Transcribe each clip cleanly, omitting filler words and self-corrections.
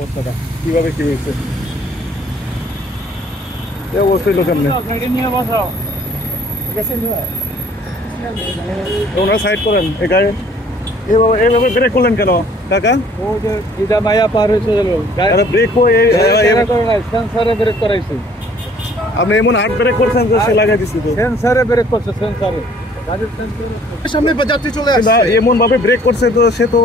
অবস্থাটা কিভাবে কি হয়েছে এই অবস্থায় লোক এমনি ওনারা সাইড করেন এই গাড়ি এইভাবে ব্রেক করলেন কেন কাকা? ও যে এটা মায়া পার হয়েছে ব্রেক সেন্সারে ব্রেক করাইছে। আপনি এমন হার্ড ব্রেক করছেন যে সে লাগাই দিচ্ছি তো সেন্সারে ব্রেক করছে, সেন্সারে সামনে যাত্রী চলে আসছে, এমন ভাবে ব্রেক করছে তো সে তো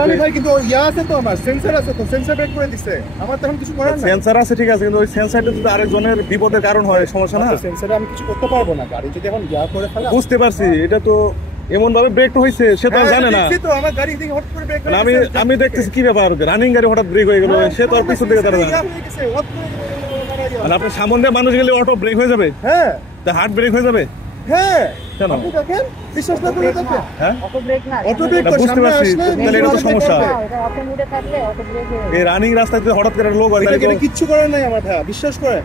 জানি ভাই, কিন্তু ইয়া আছে তো, আমার সেন্সর আছে তো, সেন্সর ব্রেক করে দিছে, আমার তখন কিছু করার নাই। সেন্সর আছে ঠিক আছে, কিন্তু ওই সেন্সরটা যদি আরেকজনের বিপদের কারণ হয় সমস্যা না। সেন্সরে আমি কিছু করতে পারবো না, গাড়ি যদি এখন ইয়া করে ফেলে। বুঝতে পারছি, এটা তো এমন ভাবে ব্রেক হয়েছে সে তো জানে না। তো আমার গাড়ি দিকে হট করে ব্রেক করে আমি দেখতেছি কি ব্যাপার, রানিং গাড়ি হঠাৎ ব্রেক হয়ে গেল, সে তো আর পিছন দিকে তারা জানে। আপনার সামনে মানুষ গেলে অটো ব্রেক হয়ে যাবে? হ্যাঁ, তা হার্ড ব্রেক হয়ে যাবে? হ্যাঁ, কেন? আপনি দেখেন, বিশ্বাস না করে দেখেন। হ্যাঁ, অটো ব্রেক না, অটো ব্রেক করে বুঝতে পারছি, তাহলে এটা তো সমস্যা। এটা অটো মোডে থাকলে অটো ব্রেক হয়ে এই রানিং রাস্তায় যদি হঠাৎ করে লোক হয় এটা কিচ্ছু করার নাই আমার ভাই, বিশ্বাস করেন,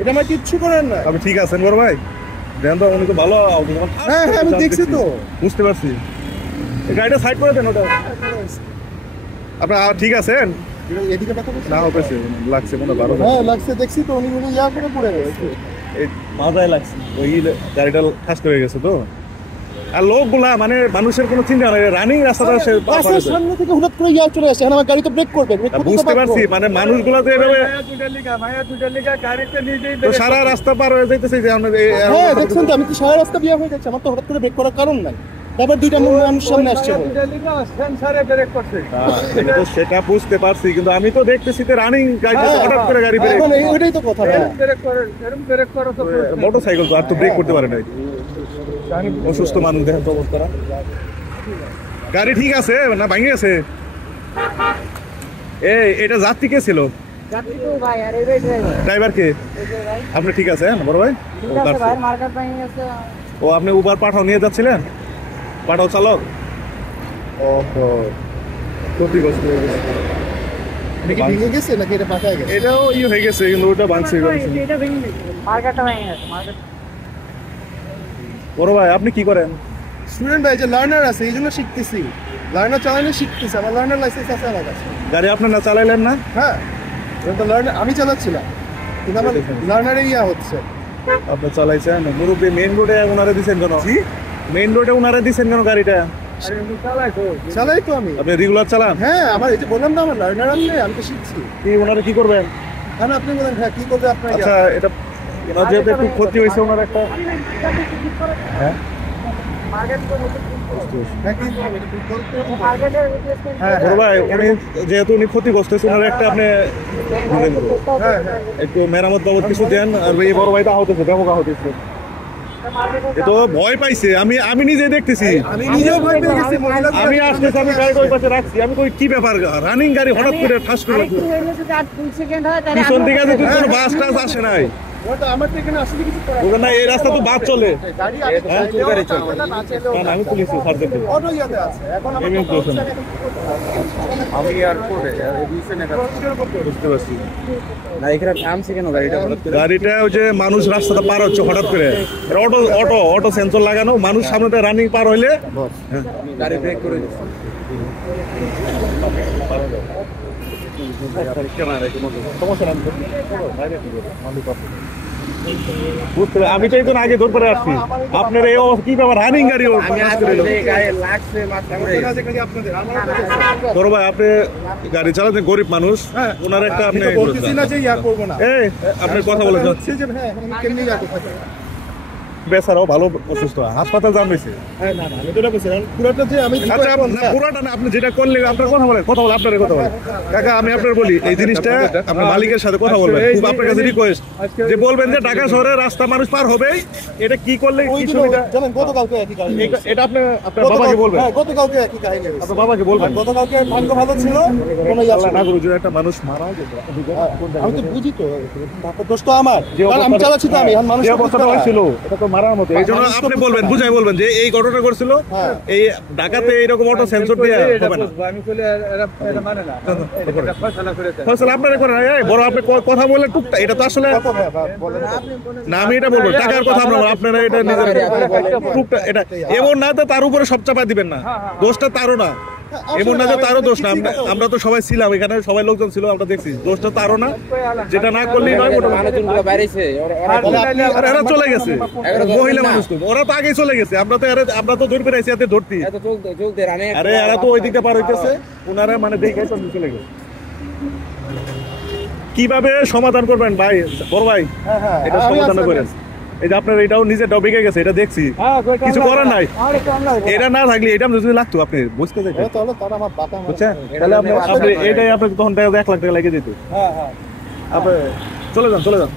এটা আমার কিচ্ছু করার নাই। আপনি ঠিক আছেন বড় ভাই? দেন তো, উনি তো ভালো। হ্যাঁ হ্যাঁ, আমি দেখছি তো, বুঝতে পারছি। এই গাড়িটা সাইড করে দেন ওটা। আপনার ঠিক আছেন? এদিকে কথা বলছি না হয়েছে, লাগছে মনে ভালো। হ্যাঁ লাগছে, দেখছি তো, উনি ইয়া করে পড়ে গেছে, এই মাথায় লাগছে, ওই গাড়িটা ঠাস করে গেছে তো। আর লোকগুলা মানে মানুষের কোনো চিন্তা নাই, রানিং রাস্তাটা সে বাসের সামনে থেকে হঠাৎ করে ইয়া চলে আসে, আমার গাড়ি তো ব্রেক করবে। বুঝতে পারছি, মানে মানুষগুলা তো এভাবে দুইটা লিগা গাড়িতে নিজেই তো সারা রাস্তা পার হয়ে যাইতেছে যে আমরা হ্যাঁ দেখছেন তো, আমি তো সারা রাস্তা বিয়া হয়ে যাচ্ছে, আমার তো হঠাৎ করে ব্রেক করার কারণ নাই। তারপর দুইটা মানুষ সামনে আসছে, সেন্সারে ব্রেক করছে। সেটা বুঝতে পারছি, কিন্তু আমি তো দেখতেছি তো রানিং গাড়িটা হঠাৎ করে গাড়ি ব্রেক। ওইটাই তো কথা। ব্রেক করে, এরকম ব্রেক করো তো। মোটরসাইকেল তো আর তো ব্রেক করতে পারে নাই, অসুস্থ মানুষ দেখেন তো অবস্থা। গাড়ি ঠিক আছে না ভাঙে গেছে? এটা যাত্রী কে ছিল? যাত্রী তো ভাই, আর এই ড্রাইভার। ড্রাইভার কে? আপনি ঠিক আছে বড় ভাই? ঠিক আছে ভাই, মার্কেট ভেঙে গেছে। ও আপনি উবার পাঠাও নিয়ে যাচ্ছিলেন? পাঠাও চালক? ওহো, ক্ষতিগ্রস্ত হয়ে গেছে। নাকি ভেঙে গেছে নাকি এটা পাকা গেছে? এটাও হয়ে গেছে, কিন্তু ওটা ভাঙছে। এটা ভেঙে গেছে, মার্কেটটা ভেঙে গেছে। মার্কেট বড় ভাই আপনি কি করেন? স্টুডেন্ট ভাই, যে লার্নার আছে এই জন্য শিখতেছি, লার্নার চালানো শিখতেছি, আমার লার্নার লাইসেন্স আছে আমার কাছে। গাড়ি আপনার না চালাইলেন না? হ্যাঁ, তো লার্নার আমি চালাচ্ছিলাম, কিন্তু আমার লার্নারে ইয়া হচ্ছে। আপনি চালাইছেন মুরুব্বি, মেইন রোডে ওনারে দিচ্ছেন কেন? মেইন রোডে ওনারে দিচ্ছেন কেন গাড়িটা? চালাই তো আমি। আপনি রেগুলার চালান? হ্যাঁ, আমার এই যে বললাম না, আমার লার্নার আছে, আমি তো শিখছি। কি ওনারে কি করবেন? হ্যাঁ, আপনি বলেন, হ্যাঁ কি করবে আপনার? আচ্ছা, এটা ওনার যেহেতু একটু ক্ষতি হয়েছে ওনার একটা, হ্যাঁ বড় ভাই উনি যেহেতু উনি ক্ষতিগ্রস্ত হয়েছে, ওনার একটা আপনি একটু মেরামত বাবদ কিছু দেন। আর এই বড় ভাই তো আহত হয়েছে, ব্যাপক আহত হয়েছে, এ তো ভয় পাইছে। আমি নিজে দেখতেছি, আমি নিজেও ভয় পেয়ে গেছি। আমি আসতেছি, আমি গাড়ি ওই পাশে রাখছি, আমি কই কি ব্যাপার, রানিং গাড়ি হঠাৎ করে ঠাস করে পিছন দিকে যে কোনো বাস টাস আসে নাই, আমার তো এখানে আসলে কিছু করার বুঝলেন না? এই রাস্তা তো বাস চলে। গাড়ি আগে গাড়ি চলে না, না আমি পুলিশ স্যার দেখতে অটো ইয়াতে আছে, এখন আমার আমি এয়ারপোর্টে বুঝতে পারছি না, এখানে থামছে কেন গাড়িটা? গাড়িটা ওই যে মানুষ রাস্তাটা পার হচ্ছে হঠাৎ করে, অটো অটো অটো সেন্সর লাগানো, মানুষ সামনে রানিং পার হইলে গাড়ি ব্রেক করে দিচ্ছে। বুঝতে আমি তো একজন আগে ধরে আসছি, আপনার এই কি ব্যাপার, রানিং গাড়ি ধরো ভাই, আপনি গাড়ি চালাতে গরিব মানুষ, ওনার একটা আপনি আপনি কথা বলে বেচারাও ভালো অসুস্থ, হাসপাতাল জাম হয়েছে। পুরাটা না, আপনি যেটা করলে আপনার কথা বলে আপনার কথা বলে। কাকা আমি আপনার বলি, এই জিনিসটা আপনার মালিকের সাথে কথা বলবেন, খুব আপনার কাছে রিকোয়েস্ট যে বলবেন যে ঢাকা শহরে রাস্তা মানুষ পার হবে, এটা কি করলে কি সুবিধা। এটা আপনি আপনার বাবাকে বলবেন, গতকালকে একই কাহিনী, আপনার বাবাকে বলবেন। গতকালকে ভাগ্য ভালো ছিল, কোনো না গুরু, একটা মানুষ মারা গেছে, আমি তো বুঝি তো, দোষ তো আমার, আমি চালাচ্ছি তো, আমি মানুষ অবস্থাটা হয়েছিল এটা তো মারার মতো। এই জন্য আপনি বলবেন, বুঝাই বলবেন যে এই ঘটনা করছিল, এই ঢাকাতে এইরকম অটো সেন্সর দিয়ে হবে না। আমি বলে এটা মানে না, এটা ফয়সালা করে দেন। ফয়সালা আপনারা করেন, এই বড় আপনি কথা বলে টুকটা, এটা তো আসলে না, আমি এটা বলবো টাকার কথা, আপনারা এটা নিজের টুকটা, এটা এমন না তো তার উপরে সব চাপা দিবেন না, দোষটা তারও না, এমন না যে তারও দোষ না, আমরা তো সবাই ছিলাম এখানে, সবাই লোকজন ছিল, আমরা দেখছি, দোষটা তারও না, যেটা না করলেই নয়। আর এরা চলে গেছে, মহিলা মানুষ তো, ওরা তো আগেই চলে গেছে, আমরা তো ধরে পেরেছি এতে ধরতি। আরে এরা তো ওই দিকটা পার হইতেছে, ওনারা মানে দেখে চলে গেছে। কিভাবে সমাধান করবেন ভাই, বড় ভাই? এটা সমাধান করেন। এই যে আপনার এটাও নিজেরটাও বেঁকে গেছে, এটা দেখছি, কিছু করার নাই। এটা না থাকলে এটা যদি লাগতো আপনি বুঝতে চাইছেন, বুঝছেন? তাহলে আপনি এটাই আপনার তখন 1 লাখ টাকা লেগে যেত। আপনি চলে যান, চলে যান।